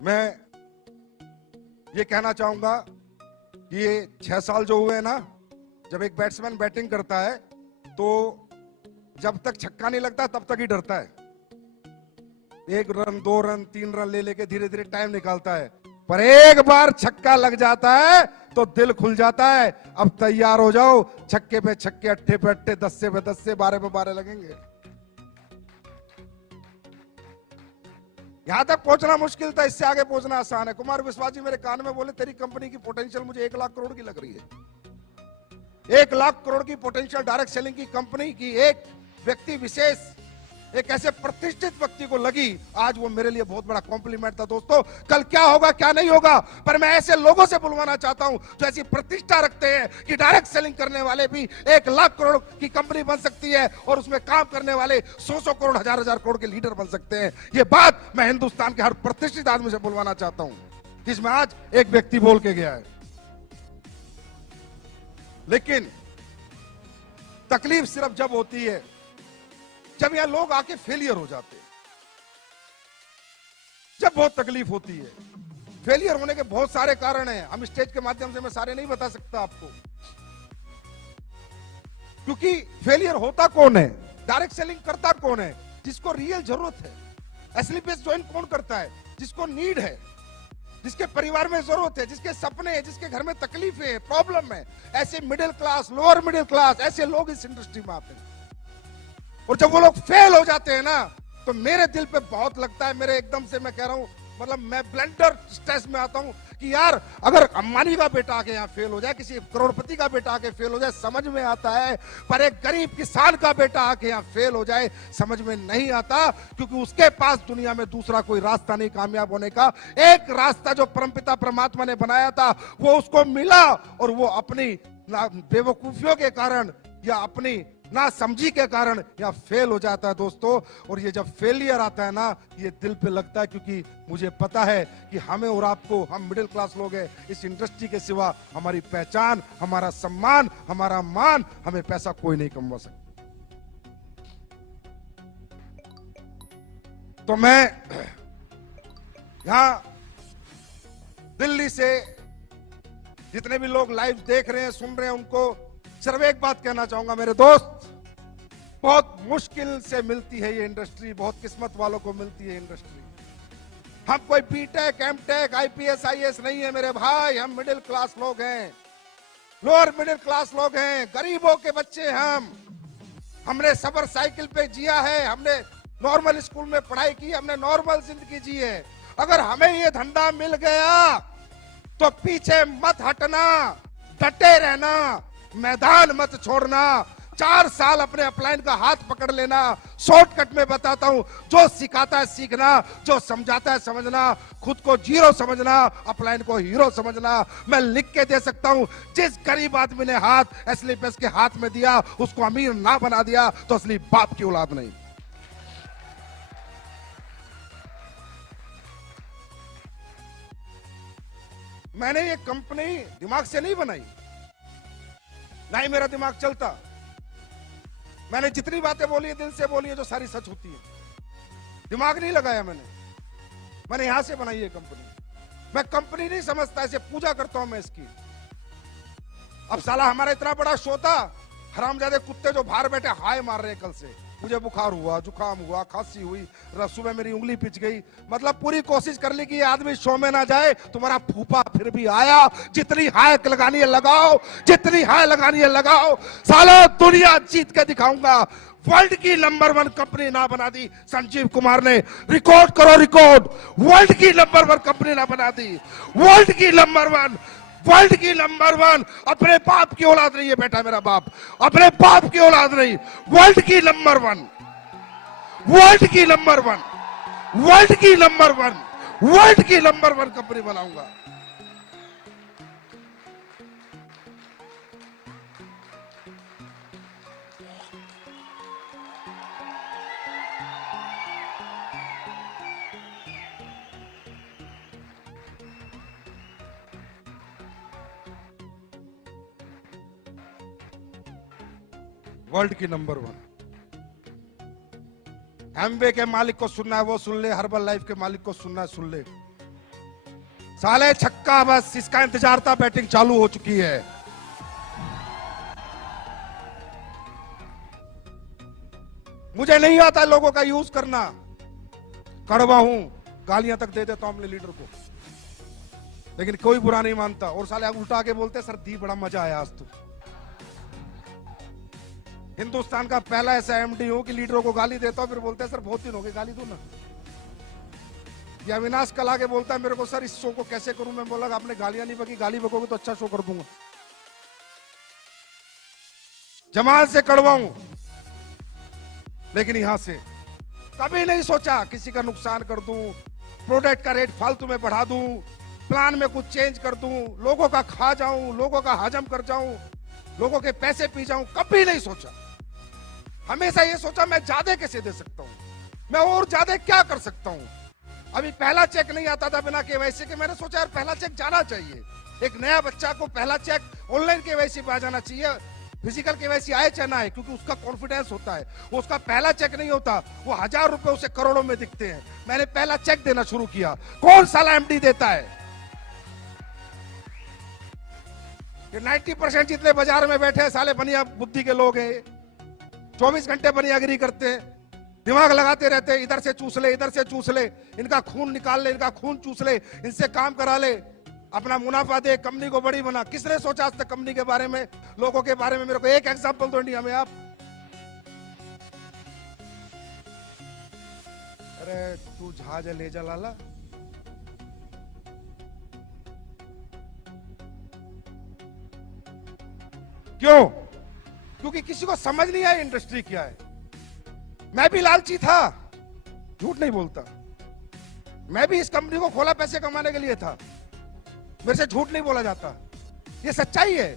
मैं ये कहना चाहूंगा कि ये 6 साल जो हुए ना, जब एक बैट्समैन बैटिंग करता है तो जब तक छक्का नहीं लगता तब तक ही डरता है। 1 रन 2 रन 3 रन ले लेके धीरे धीरे टाइम निकालता है, पर एक बार छक्का लग जाता है तो दिल खुल जाता है। अब तैयार हो जाओ, छक्के पे छक्के, अट्ठे पे अट्ठे, 10 पे 10, 12 पे 12 लगेंगे। यहां तक पहुंचना मुश्किल था, इससे आगे पहुंचना आसान है। कुमार विश्वास जी मेरे कान में बोले, तेरी कंपनी की पोटेंशियल मुझे 1 लाख करोड़ की लग रही है। 1 लाख करोड़ की पोटेंशियल डायरेक्ट सेलिंग की कंपनी की एक व्यक्ति विशेष, एक ऐसे प्रतिष्ठित व्यक्ति को लगी। आज वो मेरे लिए बहुत बड़ा कॉम्प्लीमेंट था। दोस्तों, कल क्या होगा क्या नहीं होगा, पर मैं ऐसे लोगों से बुलवाना चाहता हूं जो ऐसी प्रतिष्ठा रखते हैं कि डायरेक्ट सेलिंग करने वाले भी 1 लाख करोड़ की कंपनी बन सकती है और उसमें काम करने वाले 100 करोड़, 1000 करोड़ के लीडर बन सकते हैं। ये बात मैं हिंदुस्तान के हर प्रतिष्ठित आदमी से बुलवाना चाहता हूं, जिसमें आज एक व्यक्ति बोल के गया है। लेकिन तकलीफ सिर्फ जब होती है जब यहां लोग आके फेलियर हो जाते हैं, जब बहुत तकलीफ होती है। फेलियर होने के बहुत सारे कारण हैं, हम स्टेज के माध्यम से मैं सारे नहीं बता सकता आपको, क्योंकि फेलियर होता कौन है, डायरेक्ट सेलिंग करता कौन है, जिसको रियल जरूरत है। असली पेस ज्वाइन कौन करता है, जिसको नीड है, जिसके परिवार में जरूरत है, जिसके सपने हैं, जिसके घर में तकलीफें हैं, प्रॉब्लम है। ऐसे middle class, lower middle class, ऐसे लोग इस इंडस्ट्री में आते हैं। और जब वो लोग फेल हो जाते हैं ना, तो मेरे दिल पे बहुत लगता है। मेरे एकदम से मैं कह रहा हूं, मतलब मैं ब्लेंडर स्ट्रेस में आता हूं कि यार अगर अंबानी का बेटा आके यहाँ फेल हो जाए, किसी करोड़पति का बेटा आके फेल हो जाए, समझ में आता है, पर एक गरीब किसान का बेटा आके यहाँ फेल हो जाए समझ में नहीं आता, क्योंकि उसके पास दुनिया में दूसरा कोई रास्ता नहीं कामयाब होने का। एक रास्ता जो परमपिता परमात्मा ने बनाया था वो उसको मिला, और वो अपनी बेवकूफियों के कारण या अपनी ना समझी के कारण या फेल हो जाता है दोस्तों। और ये जब फेलियर आता है ना, ये दिल पे लगता है, क्योंकि मुझे पता है कि हमें और आपको, हम मिडिल क्लास लोग हैं, इस इंडस्ट्री के सिवा हमारी पहचान, हमारा सम्मान, हमारा मान, हमें पैसा कोई नहीं कमवा सकता। तो मैं यहां दिल्ली से जितने भी लोग लाइव देख रहे हैं, सुन रहे हैं, उनको सिर्फ एक बात कहना चाहूंगा, मेरे दोस्त, बहुत मुश्किल से मिलती है ये इंडस्ट्री, बहुत किस्मत वालों को मिलती है इंडस्ट्री। हम कोई बीटेक, एमटेक, आईपीएस, आईएएस नहीं है मेरे भाई, हम मिडिल क्लास लोग हैं, लोअर मिडिल क्लास लोग हैं, गरीबों के बच्चे हम। हमने सबर साइकिल पे जिया है, हमने नॉर्मल स्कूल में पढ़ाई की, हमने नॉर्मल जिंदगी जी है। अगर हमें ये धंधा मिल गया तो पीछे मत हटना, डटे रहना, मैदान मत छोड़ना। 4 साल अपने अपलाइन का हाथ पकड़ लेना। शॉर्टकट में बताता हूं, जो सिखाता है सीखना, जो समझाता है समझना, खुद को जीरो समझना, अपलाइन को हीरो समझना। मैं लिख के दे सकता हूं, जिस गरीब आदमी ने हाथ असली पेस के हाथ में दिया उसको अमीर ना बना दिया तो असली बाप की औलाद नहीं। मैंने ये कंपनी दिमाग से नहीं बनाई, ना ही मेरा दिमाग चलता। मैंने जितनी बातें बोली है दिल से बोली है, जो सारी सच होती है। दिमाग नहीं लगाया मैंने यहां से बनाई है कंपनी। मैं कंपनी नहीं समझता, इसे पूजा करता हूं मैं इसकी। अब साला हमारा इतना बड़ा शो था, हरामजादे कुत्ते जो बाहर बैठे हाय मार रहे हैं कल से। मुझे बुखार हुआ, जुकाम हुआ, खांसी हुई, सुबह मेरी उंगली पिच गई। मतलब पूरी कोशिश कर ली कि ये आदमी शो में ना जाए। तुम्हारा फूफा फिर भी आया। जितनी हाय लगानी है लगाओ, जितनी हाय लगानी है लगाओ, साला दुनिया जीत के दिखाऊंगा। वर्ल्ड की नंबर 1 कंपनी ना बना दी संजीव कुमार ने। रिकॉर्ड करो रिकॉर्ड, वर्ल्ड की नंबर 1 कंपनी ना बना दी, वर्ल्ड की नंबर 1, वर्ल्ड की नंबर 1। अपने बाप की औलाद नहीं है बेटा, मेरा बाप अपने बाप की औलाद नहीं। वर्ल्ड की नंबर 1, वर्ल्ड की नंबर 1, वर्ल्ड की नंबर 1, वर्ल्ड की नंबर 1 कंपनी बनाऊंगा। वर्ल्ड की नंबर 1। एमवे के मालिक को सुनना है वो सुन ले, हर्बल लाइफ के मालिक को सुनना है सुन ले। साले छक्का, बस इसका इंतजार था, बैटिंग चालू हो चुकी है। मुझे नहीं आता लोगों का यूज करना, कड़वा हूं, गालियां तक दे देता हूं अपने लीडर को, लेकिन कोई बुरा नहीं मानता। और साले उल्टा के बोलते सर दी बड़ा मजा आया आज तो। हिंदुस्तान का पहला ऐसा एमडी हूं कि लीडरों को गाली देता हूं, फिर बोलते हैं सर बहुत दिन हो गए गाली दो ना। या अविनाश कल आके बोलता है मेरे को सर इस शो को कैसे करूं, मैं बोला आपने गालियां नहीं बकी, गाली बकोगे तो अच्छा शो कर दूंगा। जमाल से कड़वा हूं, लेकिन यहां से कभी नहीं सोचा किसी का नुकसान कर दूं, प्रोडक्ट का रेट फालतू में बढ़ा दूं, प्लान में कुछ चेंज कर दूं, लोगों का खा जाऊं, लोगों का हजम कर जाऊं, लोगों के पैसे पी जाऊं, कभी नहीं सोचा। हमेशा ये सोचा मैं ज्यादा कैसे दे सकता हूं, मैं और ज्यादा क्या कर सकता हूं। अभी पहला चेक नहीं आता था बिना केवाईसी के, मैंने सोचा यार पहला चेक जाना चाहिए। एक नया बच्चा को पहला चेक ऑनलाइन केवाईसी पे आ जाना चाहिए, फिजिकल केवाईसी आए चाहे ना आए, क्योंकि उसका कॉन्फिडेंस होता है। वो उसका पहला चेक नहीं होता, वो 1000 रुपए उसे करोड़ों में दिखते हैं। मैंने पहला चेक देना शुरू किया। कौन साला एमडी देता है? ये 90% जितने बाजार में बैठे हैं साले बनिया बुद्धि के लोग हैं, 24 घंटे बनियागिरी करते हैं, दिमाग लगाते रहते हैं, इधर से चूस ले, इधर से चूस ले, इनका खून निकाल ले, इनका खून चूस ले, इनसे काम करा ले, अपना मुनाफा दे, कंपनी को बड़ी बना। किसने सोचा आज तक कंपनी के बारे में, लोगों के बारे में? मेरे को एक एग्जांपल दो इंडिया में आप। अरे तू जहाज ले जा लाला, क्यों? क्योंकि किसी को समझ नहीं आया इंडस्ट्री क्या है। मैं भी लालची था, झूठ नहीं बोलता, मैं भी इस कंपनी को खोला पैसे कमाने के लिए था, मेरे से झूठ नहीं बोला जाता, ये सच्चाई है।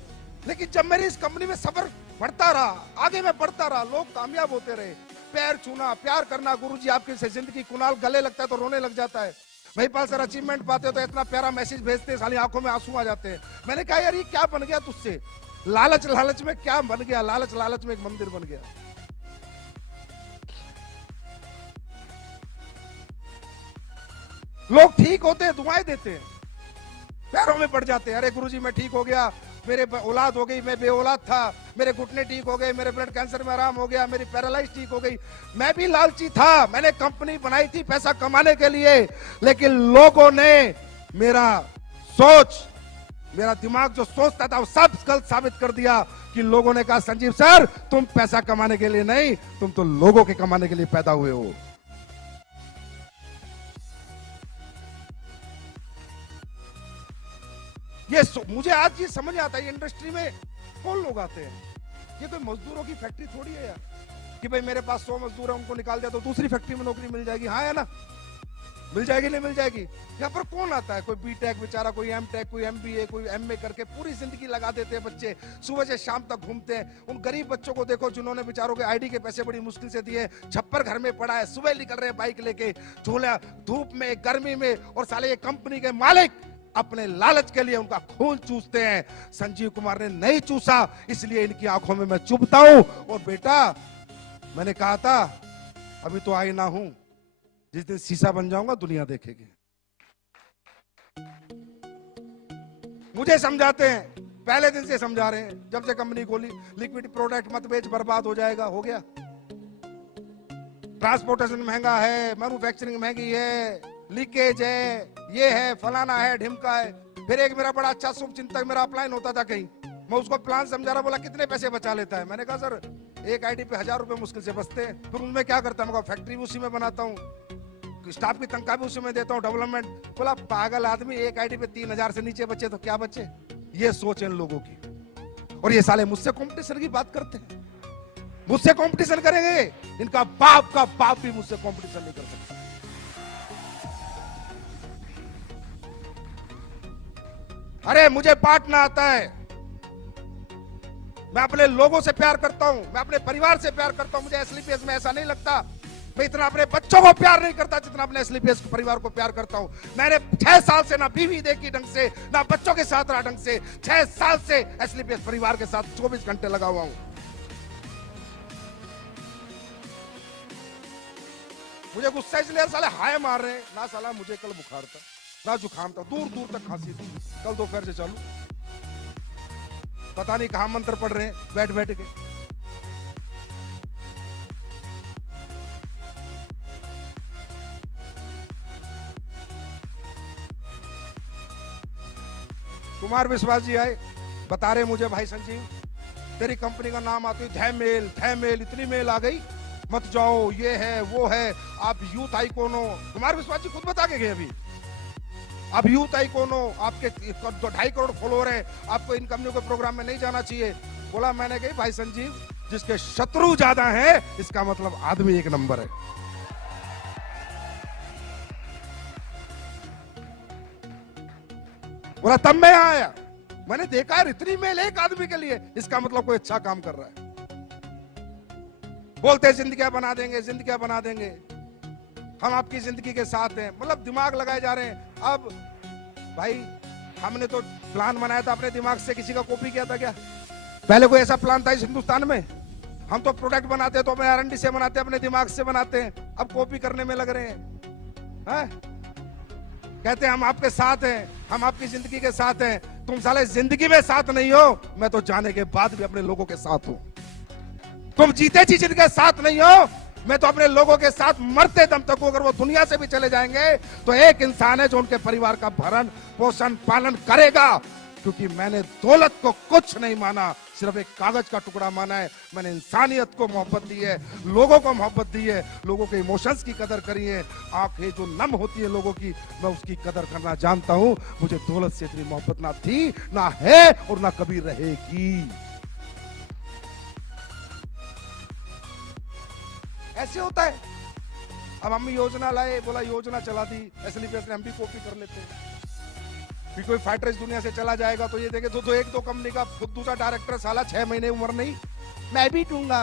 लेकिन जब मेरी इस कंपनी में सफर बढ़ता रहा, आगे मैं बढ़ता रहा, लोग कामयाब होते रहे, पैर छूना, प्यार करना, गुरुजी आपकी से जिंदगी, कुणाल गले लगता है तो रोने लग जाता है, महिपाल सर अचीवमेंट पाते हो तो इतना प्यारा मैसेज भेजते हैं, साली आंखों में आंसू आ जाते हैं। मैंने कहा यार ये क्या बन गया तुझसे, लालच लालच में क्या बन गया, लालच लालच में एक मंदिर बन गया। लोग ठीक होते हैं, दुआएं देते हैं, पैरों में पड़ जाते हैं, अरे गुरुजी मैं ठीक हो गया, मेरे औलाद हो गई, मैं बेऔलाद था, मेरे घुटने ठीक हो गए, मेरे ब्लड कैंसर में आराम हो गया, मेरी पैरालाइज ठीक हो गई। मैं भी लालची था, मैंने कंपनी बनाई थी पैसा कमाने के लिए, लेकिन लोगों ने मेरा सोच, मेरा दिमाग जो सोचता था वो सब गलत साबित कर दिया। कि लोगों ने कहा संजीव सर तुम पैसा कमाने के लिए नहीं, तुम तो लोगों के कमाने के लिए पैदा हुए हो। ये मुझे आज ये समझ आता है, इंडस्ट्री में कौन लोग आते हैं, ये कोई मजदूरों की फैक्ट्री थोड़ी है यार कि भाई मेरे पास 100 मजदूर है, उनको निकाल दिया तो दूसरी फैक्ट्री में नौकरी मिल जाएगी। हाँ है ना, मिल जाएगी नहीं मिल जाएगी। यहाँ पर कौन आता है, कोई बीटेक बेचारा, कोई एमटेक, कोई एमबीए, कोई एमए करके पूरी जिंदगी लगा देते हैं बच्चे, सुबह से शाम तक घूमते हैं। उन गरीब बच्चों को देखो जिन्होंने बेचारों के आईडी के पैसे बड़ी मुश्किल से दिए, छप्पर घर में पड़ा है, सुबह निकल रहे हैं बाइक लेके, झूला धूप में गर्मी में, और साले ये कंपनी के मालिक अपने लालच के लिए उनका खून चूसते हैं। संजीव कुमार ने नहीं चूसा, इसलिए इनकी आंखों में मैं चुभता हूं। और बेटा मैंने कहा था अभी तो आई ना हूं, जिस दिन शीशा बन जाऊंगा दुनिया देखेगी। मुझे समझाते हैं, पहले दिन से समझा रहे हैं, जब से कंपनी खोली, लिक्विड प्रोडक्ट मत बेच, बर्बाद हो जाएगा। हो गया, ट्रांसपोर्टेशन महंगा है, मैन्युफैक्चरिंग महंगी है, लीकेज है, ये है, फलाना है, ढिमका है। फिर एक मेरा बड़ा अच्छा शुभ चिंतक मेरा अपलाइन होता था कहीं, मैं उसको प्लान समझा रहा, बोला कितने पैसे बचा लेता है। मैंने कहा सर एक आईडी पे 1000 रुपए मुश्किल से बचते हैं। फिर उनमें क्या करता हूँ, फैक्ट्री भी उसी में बनाता हूँ, स्टाफ की तनख्वाह भी उसी में देता हूँ, डेवलपमेंट। बोला पागल आदमी, एक आईडी पे 3000 से नीचे बचे तो क्या बचे। ये सोच है इन लोगों की। और ये साले मुझसे कंपटीशन की बात करते हैं, मुझसे कंपटीशन करेंगे, इनका बाप का बाप भी मुझसे कंपटीशन नहीं कर सकता। अरे मुझे बांटना आता है, मैं अपने लोगों से प्यार करता हूं, मैं अपने परिवार से प्यार करता हूं। मुझे एसलीपीएस में ऐसा नहीं लगता मैं इतना अपने बच्चों को प्यार नहीं करता जितना अपने एसलीपीएस परिवार को प्यार करता हूं। मैंने 6 साल से ना बीवी देखी ढंग से, ना बच्चों के साथ रहा ढंग से। 6 साल से एसलीपीएस परिवार के साथ 24 घंटे लगा हुआ हूं। मुझे गुस्सा इसलिए साले हाय मार रहे हैं ना, साला मुझे कल बुखार था, ना जुकाम था, दूर दूर तक खांसी थी। कल दोपहर से चालू, पता नहीं कहां मंत्र पढ़ रहे हैं बैठ बैठ के। कुमार विश्वास जी आए, बता रहे मुझे, भाई संजीव तेरी कंपनी का नाम आते ही मेल इतनी मेल आ गई, मत जाओ, ये है वो है, आप यूथ आइकॉन हो। कुमार विश्वास जी खुद बता के गए अभी, आप यूथ आइकॉन हो, आपके 2.5 करोड़ फॉलोअर है, आपको इन कंपनियों के प्रोग्राम में नहीं जाना चाहिए। बोला मैंने कही भाई संजीव, जिसके शत्रु ज्यादा है इसका मतलब आदमी एक नंबर है। बोला तब मैं आया, मैंने देखा है इतनी मेल एक आदमी के लिए, इसका मतलब कोई अच्छा काम कर रहा है। बोलते जिंदगियां बना देंगे, जिंदगियां बना देंगे, हम आपकी जिंदगी के साथ हैं, मतलब दिमाग लगाए जा रहे हैं। अब भाई हमने तो प्लान बनाया था अपने दिमाग से, किसी का कॉपी किया था क्या? पहले कोई ऐसा प्लान था इस हिंदुस्तान में? हम तो प्रोडक्ट बनाते हैं तो अपने R&D से बनाते हैं, अपने दिमाग से बनाते हैं, अब कॉपी करने में लग रहे हैं। कहते हैं हम आपके साथ हैं, हम आपकी जिंदगी के साथ हैं। तुम साले जिंदगी में साथ नहीं हो, मैं तो जाने के बाद भी अपने लोगों के साथ हूं। तुम जीते जी जिनके साथ नहीं हो, मैं तो अपने लोगों के साथ मरते दम तक हूं। अगर वो दुनिया से भी चले जाएंगे तो एक इंसान है जो उनके परिवार का भरण पोषण पालन करेगा, क्योंकि मैंने दौलत को कुछ नहीं माना, सिर्फ एक कागज का टुकड़ा माना है। मैंने इंसानियत को मोहब्बत दी है, लोगों को मोहब्बत दी है, लोगों के इमोशंस की कदर करी है। आंखें जो नम होती है लोगों की, मैं उसकी कदर करना जानता हूं। मुझे दौलत से इतनी मोहब्बत ना थी, ना है और ना कभी रहेगी। ऐसे होता है। अब हम योजना लाए, बोला योजना चला दी, SLPS ने हम भी कॉपी कर लेते हैं। भी कोई फाइटर इस दुनिया से चला जाएगा तो ये देखे तो एक दो कंपनी का खुद सा डायरेक्टर साला 6 महीने उम्र नहीं, मैं भी दूंगा।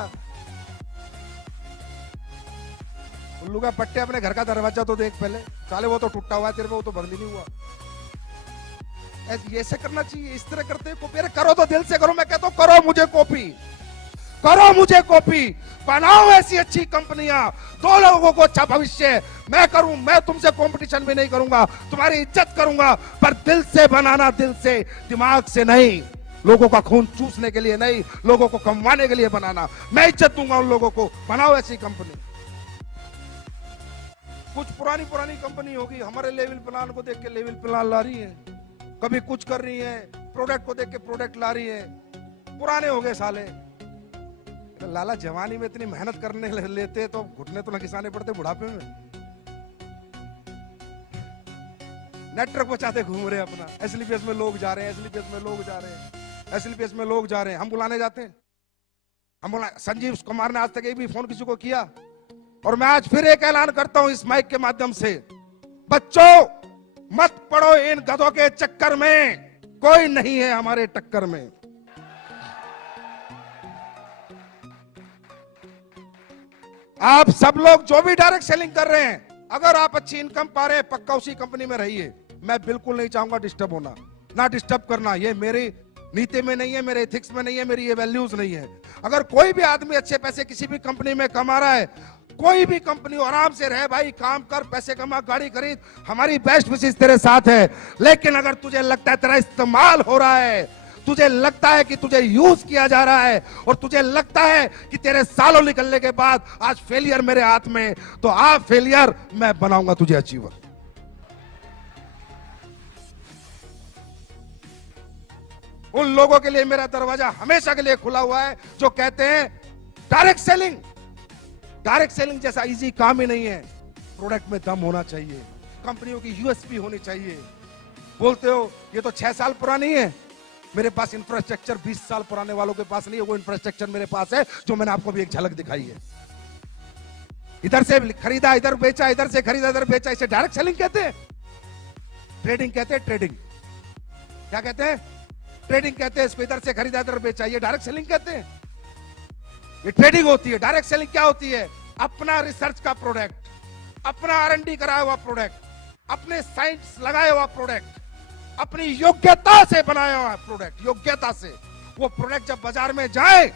उल्लू का पट्टे, अपने घर का दरवाजा तो देख पहले, साले वो तो टूटा हुआ है, तेरे पे वो तो बंद ही नहीं हुआ। ऐसे करना चाहिए, इस तरह करते हैं कॉपी। अरे करो तो दिल से करो, मैं कहता हूं करो मुझे कॉपी, करो मुझे कॉपी, बनाओ ऐसी अच्छी कंपनियां, दो लोगों को अच्छा भविष्य। मैं करूं, मैं तुमसे कंपटीशन भी नहीं करूंगा, तुम्हारी इज्जत करूंगा, पर दिल से बनाना, दिल से, दिमाग से नहीं। लोगों का खून चूसने के लिए नहीं, लोगों को कमवाने के लिए बनाना। मैं इज्जत दूंगा उन लोगों को, बनाओ ऐसी कंपनी। कुछ पुरानी कंपनी होगी, हमारे लेवल प्लान को देख के लेवल प्लान ला रही है, कभी कुछ कर रही है, प्रोडक्ट को देख के प्रोडक्ट ला रही है। पुराने हो गए साले। लाला जवानी में इतनी मेहनत करने लेते तो घुटने तो न घिसाने पड़ते बुढ़ापे में। नेटवर्क बचाते घूम रहे अपना, SLPS में लोग जा रहे हैं, SLPS में लोग जा रहे हैं, SLPS में लोग जा रहे हैं। हम बुलाने जाते हैं, हम बोला संजीव कुमार ने आज तक एक भी फोन किसी को किया। और मैं आज फिर एक ऐलान करता हूं इस माइक के माध्यम से, बच्चों मत पड़ो इन गधों के चक्कर में, कोई नहीं है हमारे टक्कर में। आप सब लोग जो भी डायरेक्ट सेलिंग कर रहे हैं, अगर आप अच्छी इनकम पा रहे हैं, पक्का उसी कंपनी में रहिए। मैं बिल्कुल नहीं चाहूंगा डिस्टर्ब होना, ना डिस्टर्ब करना, ये मेरी नीति में नहीं है, मेरे एथिक्स में नहीं है, मेरी ये वैल्यूज नहीं है। अगर कोई भी आदमी अच्छे पैसे किसी भी कंपनी में कमा रहा है, कोई भी कंपनी, आराम से रहे भाई, काम कर, पैसे कमा, गाड़ी खरीद, हमारी बेस्ट विशेष तेरे साथ है। लेकिन अगर तुझे लगता है तेरा इस्तेमाल हो रहा है, तुझे लगता है कि तुझे यूज किया जा रहा है, और तुझे लगता है कि तेरे सालों निकलने के बाद आज फेलियर मेरे हाथ में, तो आप फेलियर, मैं बनाऊंगा तुझे अचीवर। उन लोगों के लिए मेरा दरवाजा हमेशा के लिए खुला हुआ है जो कहते हैं डायरेक्ट सेलिंग जैसा इजी काम ही नहीं है। प्रोडक्ट में दम होना चाहिए, कंपनियों की USP होनी चाहिए। बोलते हो ये तो 6 साल पुरानी है, मेरे पास इंफ्रास्ट्रक्चर 20 साल पुराने वालों के पास नहीं है, वो इंफ्रास्ट्रक्चर मेरे पास है, जो मैंने आपको भी एक झलक दिखाई है। इधर से खरीदा, इधर बेचा, इधर से खरीदा, इधर बेचा, इसे डायरेक्ट सेलिंग कहते हैं। ट्रेडिंग कहते हैं, ट्रेडिंग क्या कहते हैं? ट्रेडिंग कहते हैं इसको। इधर से खरीदा, इधर बेचा, ये डायरेक्ट सेलिंग कहते हैं। ये ट्रेडिंग होती है। डायरेक्ट सेलिंग क्या होती है? अपना रिसर्च का प्रोडक्ट, अपना R&D कराया हुआ प्रोडक्ट, अपने साइंस लगाया हुआ प्रोडक्ट, अपनी योग्यता से बनाया हुआ प्रोडक्ट, योग्यता से। वो प्रोडक्ट जब बाजार में जाए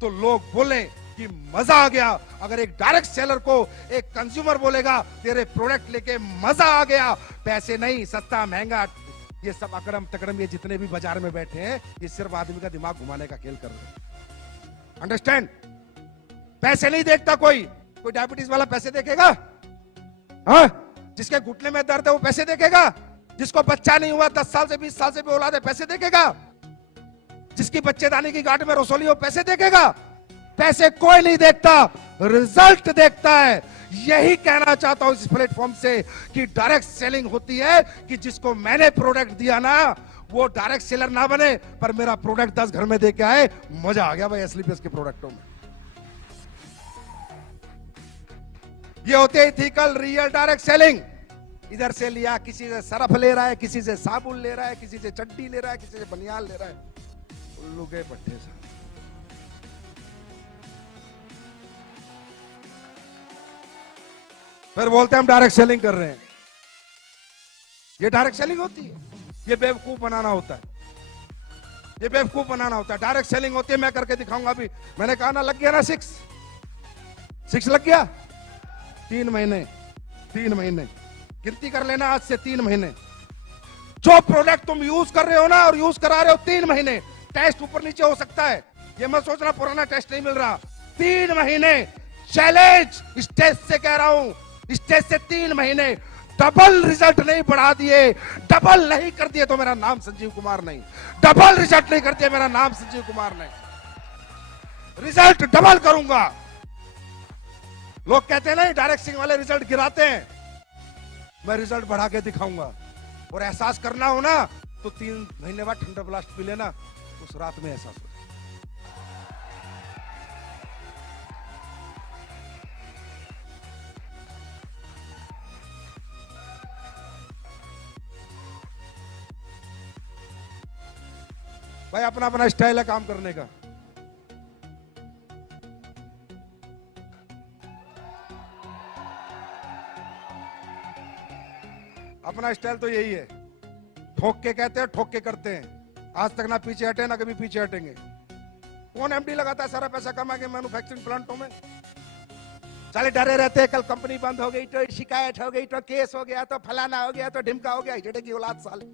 तो लोग बोले कि मजा आ गया। अगर एक डायरेक्ट सेलर को एक कंज्यूमर बोलेगा तेरे प्रोडक्ट लेके मजा आ गया, पैसे नहीं, सस्ता महंगा, ये सब अकड़म तकड़म, ये जितने भी बाजार में बैठे हैं, ये सिर्फ आदमी का दिमाग घुमाने का खेल कर रहे हैं। अंडरस्टैंड? पैसे नहीं देखता कोई डायबिटीज वाला पैसे देखेगा? हाँ? जिसके घुटने में दर्द है वो पैसे देखेगा? जिसको बच्चा नहीं हुआ 10 साल से 20 साल से भी औलाद है, पैसे देखेगा? जिसकी बच्चेदानी की गांठ में रसोली हो, पैसे देखेगा? पैसे कोई नहीं देखता, रिजल्ट देखता है। यही कहना चाहता हूं इस प्लेटफॉर्म से कि डायरेक्ट सेलिंग होती है कि जिसको मैंने प्रोडक्ट दिया ना, वो डायरेक्ट सेलर ना बने, पर मेरा प्रोडक्ट 10 घर में दे के आए, मजा आ गया भाई एसलीपीएस के प्रोडक्टों में। ये होते ही इथिकल रियल डायरेक्ट सेलिंग। इधर से लिया, किसी से सरफ ले रहा है, किसी से साबुन ले रहा है, किसी से चड्डी ले रहा है, किसी से बनियान ले रहा है, उल्लू के पट्टे से। फिर बोलते हैं हम डायरेक्ट सेलिंग कर रहे हैं। ये डायरेक्ट सेलिंग होती है? ये बेवकूफ बनाना होता है, ये बेवकूफ बनाना होता है। डायरेक्ट सेलिंग होती है, मैं करके दिखाऊंगा। अभी मैंने कहा ना, लग गया ना 6 लग गया। 3 महीने, 3 महीने गिनती कर लेना, आज से 3 महीने। जो प्रोडक्ट तुम यूज कर रहे हो ना और यूज करा रहे हो 3 महीने, टेस्ट ऊपर नीचे हो सकता है, ये मत सोचना पुराना टेस्ट नहीं मिल रहा। 3 महीने चैलेंज, स्टेज से कह रहा हूं, स्टेज से 3 महीने डबल रिजल्ट नहीं बढ़ा दिए, डबल नहीं कर दिए तो मेरा नाम संजीव कुमार नहीं। डबल रिजल्ट नहीं कर दिया, मेरा नाम संजीव कुमार नहीं। रिजल्ट डबल करूंगा। लोग कहते हैं ना डायरेक्ट सेलिंग वाले रिजल्ट गिराते हैं, मैं रिजल्ट बढ़ा के दिखाऊंगा। और एहसास करना हो ना तो 3 महीने बाद ठंडा ब्लास्ट पी लेना, उस रात में एहसास हो। भाई अपना अपना स्टाइल है काम करने का। अपना स्टाइल तो यही है, ठोक के कहते हैं, ठोक के करते हैं। आज तक ना पीछे हटे, ना कभी पीछे हटेंगे। कौन एमडी लगाता है सारा पैसा कमा के मैन्युफैक्चरिंग प्लांटों में? साले डरे रहते हैं, कल कंपनी बंद हो गई तो शिकायत हो गई तो केस हो गया तो फलाना हो गया तो ढिमका हो गया। हिजड़े की औलाद साले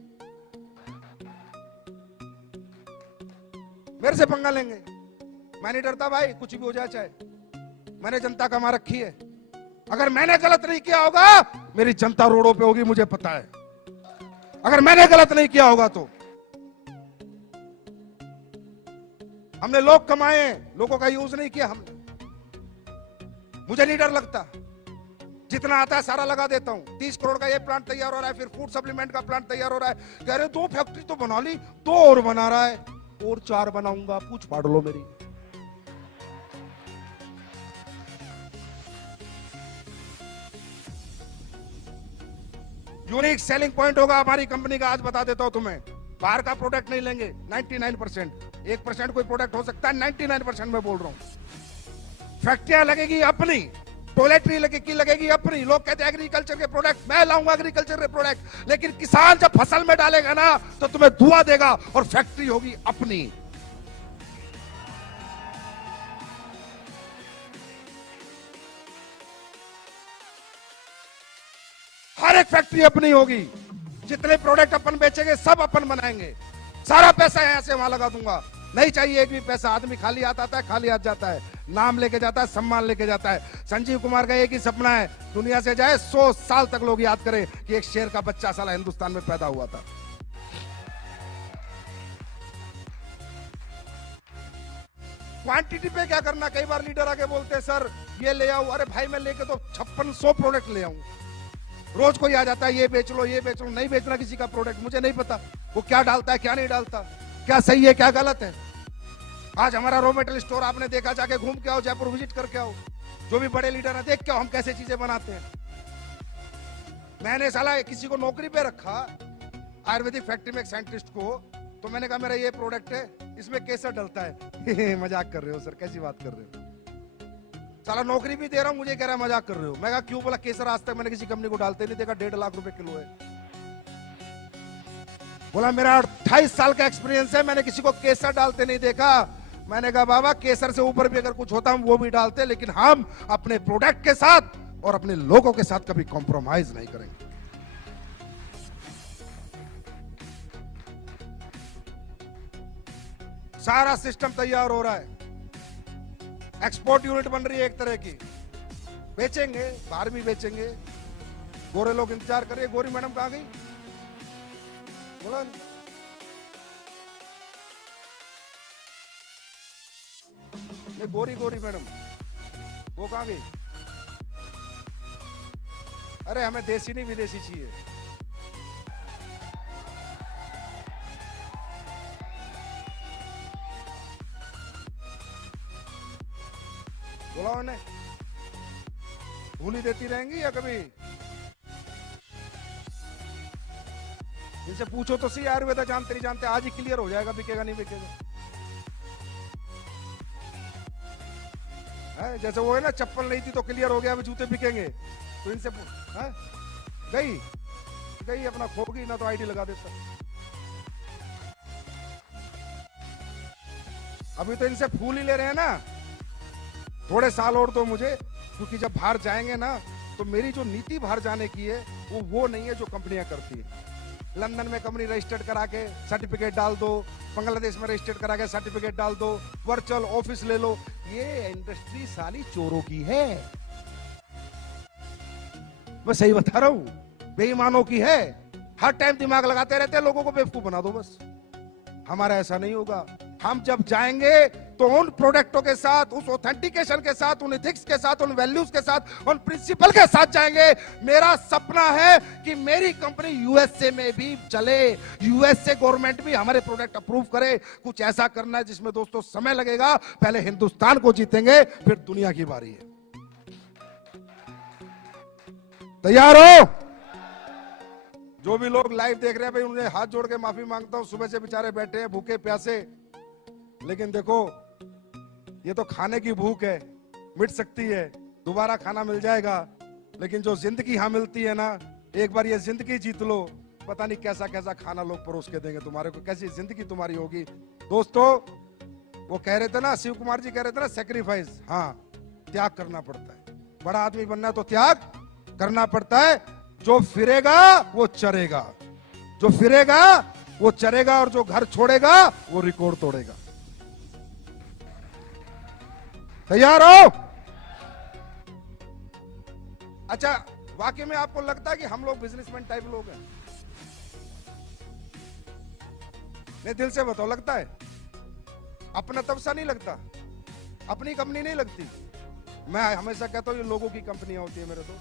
मेरे से पंगा लेंगे। मैं नहीं डरता भाई, कुछ भी हो जाए चाहे। मैंने जनता कमा रखी है, अगर मैंने गलत नहीं किया होगा मेरी जनता रोडों पे होगी, मुझे पता है। अगर मैंने गलत नहीं किया होगा तो हमने लोग कमाए, लोगों का यूज नहीं किया हमने। मुझे नहीं डर लगता, जितना आता है सारा लगा देता हूं। 30 करोड़ का ये प्लांट तैयार हो रहा है, फिर फूड सप्लीमेंट का प्लांट तैयार हो रहा है। कह रहे 2 फैक्ट्री तो बना ली, 2 और बना रहा है, और 4 बनाऊंगा, पूछ फाड़ लो मेरी। यूनिक सेलिंग पॉइंट होगा हमारी कंपनी का, आज बता देता हूं तुम्हें। बाहर का प्रोडक्ट नहीं लेंगे 99%, 1% कोई प्रोडक्ट हो सकता है, 99% मैं बोल रहा हूं। फैक्ट्रियां लगेगी अपनी, टॉयलेटरी लगेगी अपनी। लोग कहते हैं एग्रीकल्चर के प्रोडक्ट, मैं लाऊंगा एग्रीकल्चर के प्रोडक्ट, लेकिन किसान जब फसल में डालेगा ना तो तुम्हें धुआं देगा, और फैक्ट्री होगी अपनी। हर एक फैक्ट्री अपनी होगी, जितने प्रोडक्ट अपन बेचेंगे सब अपन बनाएंगे। सारा पैसा यहां से वहां लगा दूंगा, नहीं चाहिए एक भी पैसा। आदमी खाली हाथ आता है, खाली हाथ जाता है, नाम लेके जाता है, सम्मान लेके जाता है। संजीव कुमार का एक ही सपना है, दुनिया से जाए 100 साल तक लोग याद करें कि एक शेर का बच्चा साला हिंदुस्तान में पैदा हुआ था। क्वांटिटी पे क्या करना, कई बार लीडर आके बोलते हैं सर ये ले आओ, अरे भाई मैं लेके तो 5600 प्रोडक्ट ले आऊं। रोज कोई आ जाता है ये बेच लो ये बेच लो, नहीं बेचना किसी का प्रोडक्ट, मुझे नहीं पता वो क्या डालता है क्या नहीं डालता, क्या सही है क्या गलत है। आज हमारा रॉ मटेरियल स्टोर आपने देखा, जाके घूम के आओ, जयपुर विजिट करके आओ, जो भी बड़े लीडर है देख के आओ हम कैसे चीजें बनाते हैं। मैंने साला किसी को नौकरी पे रखा आयुर्वेदिक फैक्ट्री में एक साइंटिस्ट को, तो मैंने कहा मेरा ये प्रोडक्ट है, इसमें केसर डलता है। मजाक कर रहे हो सर, कैसी बात कर रहे हो, साला नौकरी भी दे रहा हूं, मुझे कह रहा है मजाक कर रहे हो। मैं कहा क्यों? बोला केसर आज तक मैंने किसी कंपनी को डालते नहीं देखा, 1.5 लाख रुपए किलो है। बोला मेरा 28 साल का एक्सपीरियंस है, मैंने किसी को केसर डालते नहीं देखा। मैंने कहा बाबा केसर से ऊपर भी अगर कुछ होता हम वो भी डालते, लेकिन हम अपने प्रोडक्ट के साथ और अपने लोगों के साथ कभी कॉम्प्रोमाइज नहीं करेंगे। सारा सिस्टम तैयार हो रहा है, एक्सपोर्ट यूनिट बन रही है एक तरह की, बेचेंगे, बाहर भी बेचेंगे। गोरे लोग इंतजार कर रहे। गोरी मैडम कहां गई? बोला नहीं, गोरी गोरी मैडम वो कहां गई? अरे हमें देसी नहीं विदेशी चाहिए। बोला उन्हें, भूली देती रहेंगी या कभी? इनसे पूछो तो सही, आयुर्वेदा जानते नहीं जानते, आज ही क्लियर हो जाएगा बिकेगा नहीं बिकेगा। है जैसे वो है ना, चप्पल नहीं थी तो क्लियर हो गया अब जूते बिकेंगे। तो इनसे है? गई गई अपना खोगी ना तो आईडी लगा देता। अभी तो इनसे फूल ही ले रहे हैं ना, थोड़े साल और दो मुझे, क्योंकि जब बाहर जाएंगे ना तो मेरी जो नीति बाहर जाने की है वो नहीं है जो कंपनियां करती है। लंदन में कंपनी रजिस्टर्ड करा के सर्टिफिकेट डाल दो, बांग्लादेश में रजिस्टर्ड करा के सर्टिफिकेट डाल दो, वर्चुअल ऑफिस ले लो। ये इंडस्ट्री साली चोरों की है, मैं सही बता रहा हूं, बेईमानों की है। हर टाइम दिमाग लगाते रहते हैं, लोगों को बेवकूफ बना दो बस। हमारा ऐसा नहीं होगा। हम जब जाएंगे तो उन प्रोडक्टों के साथ, उस ऑथेंटिकेशन के साथ, उन एथिक्स के साथ, उन वैल्यूज के साथ, उन प्रिंसिपल के साथ जाएंगे। मेरा सपना है कि मेरी कंपनी यूएसए में भी चले, यूएसए गवर्नमेंट भी हमारे प्रोडक्ट अप्रूव करे। कुछ ऐसा करना है जिसमें दोस्तों समय लगेगा, पहले हिंदुस्तान को जीतेंगे फिर दुनिया की बारी है। तैयार हो? जो भी लोग लाइव देख रहे हैं भाई, उन्हें हाथ जोड़ के माफी मांगता हूं, सुबह से बेचारे बैठे हैं भूखे प्यासे। लेकिन देखो, ये तो खाने की भूख है, मिट सकती है, दोबारा खाना मिल जाएगा। लेकिन जो जिंदगी यहां मिलती है ना, एक बार ये जिंदगी जीत लो, पता नहीं कैसा कैसा खाना लोग परोस के देंगे तुम्हारे को, कैसी जिंदगी तुम्हारी होगी। दोस्तों, वो कह रहे थे ना, शिव कुमार जी कह रहे थे ना, सेक्रीफाइस, हाँ, त्याग करना पड़ता है। बड़ा आदमी बनना है तो त्याग करना पड़ता है। जो फिरेगा वो चरेगा, जो फिरेगा वो चरेगा, और जो घर छोड़ेगा वो रिकॉर्ड तोड़ेगा। तैयार हो? अच्छा, वाकई में आपको लगता है कि हम लोग बिजनेसमैन टाइप लोग हैं? नहीं, दिल से बताओ, लगता है? अपना तब सा नहीं लगता, अपनी कंपनी नहीं लगती। मैं हमेशा कहता हूं ये लोगों की कंपनियां होती है मेरे तो।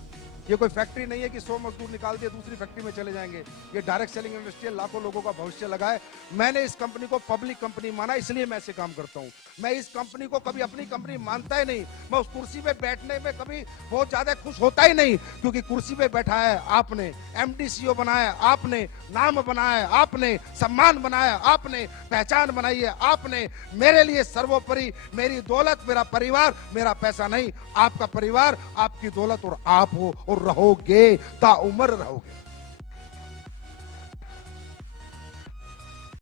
ये कोई फैक्ट्री नहीं है कि 100 मजदूर निकाल दिए दूसरी फैक्ट्री में चले जाएंगे। ये डायरेक्ट सेलिंग इंडस्ट्री है, लाखों लोगों का भविष्य लगा है। मैंने इस कंपनी को पब्लिक कंपनी माना, इसलिए मैं ऐसे काम करता हूं। मैं इस कंपनी को कभी अपनी कंपनी मानता ही नहीं। मैं उस कुर्सी पे बैठने में कभी बहुत ज्यादा खुश होता ही नहीं, क्योंकि कुर्सी पे बैठा है आपने, एमडी सीईओ बनाया आपने, नाम बनाया आपने, सम्मान बनाया आपने, पहचान बनाई है आपने। मेरे लिए सर्वोपरि मेरी दौलत, मेरा परिवार, मेरा पैसा नहीं, आपका परिवार, आपकी दौलत और आप हो, और रहोगे, ताउम्र रहोगे।